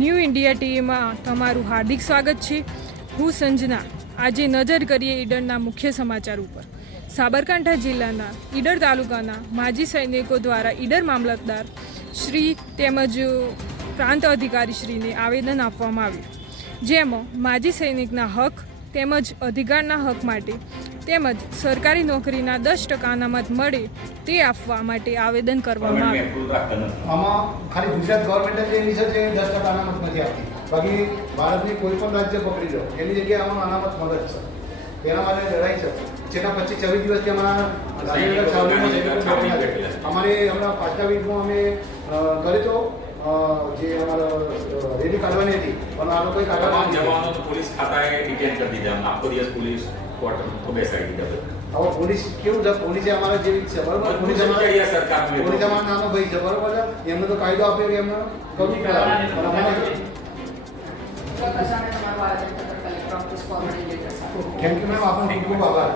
India ટીવીમાં તમારું હાર્દિક સ્વાગત છે. હું સંજના. આજે નજર કરીએ ઈડરના મુખ્ય સમાચાર ઉપર. સાબરકાંઠા જિલ્લાના ઈડર તાલુકાના માજી સૈનિકો દ્વારા ઈડર મામલતદાર શ્રી તેમજ પ્રાંત અધિકારી શ્રીને આવેદન આપવામાં આવ્યું. જેમાં માજી સૈનિકના હક તેમજ અધિકારના હક માટે તેમજ સરકારી નોકરીના દસ ટકા અનામત મળે તે આપવા માટે આવેદન કરવામાં આવ્યું આમાં ખાલી ગુજરાત ગવર્મેન્ટ જ એની છે જે દસ ટકા અનામત નથી આપતી. બાકી ભારતની કોઈ પણ રાજ્ય પકડી લો એની જગ્યાએ આમાં અનામત મળે છે. એના માટે લડાઈ છે. છેલ્લા પચીસ છવ્વીસ દિવસથી અમારા ગાંધીનગર. અમારે હમણાં પાછલા વીકમાં અમે કર્યું તો જે અમારો રેલી કાઢવાની હતી. પણ આ લોકોએ કાઢવાની જવાનો પોલીસ ખાતાએ ડિટેન કરી દીધા. આખો દિવસ પોલીસ ક્વાર્ટર તો બેસાડી દીધા હવે પોલીસ કેવું છે? પોલીસે અમારે જેવી જબર છે બરોબર? પોલીસ અમારે સરકારનું પોલીસ અમારા નાનો ભાઈ છે બરોબર છે? એમને તો કાયદો આપ્યો કે એમને. કમી જ કેમ થેન્ક યુ મેમ આપનો ખૂબ ખૂબ આભાર.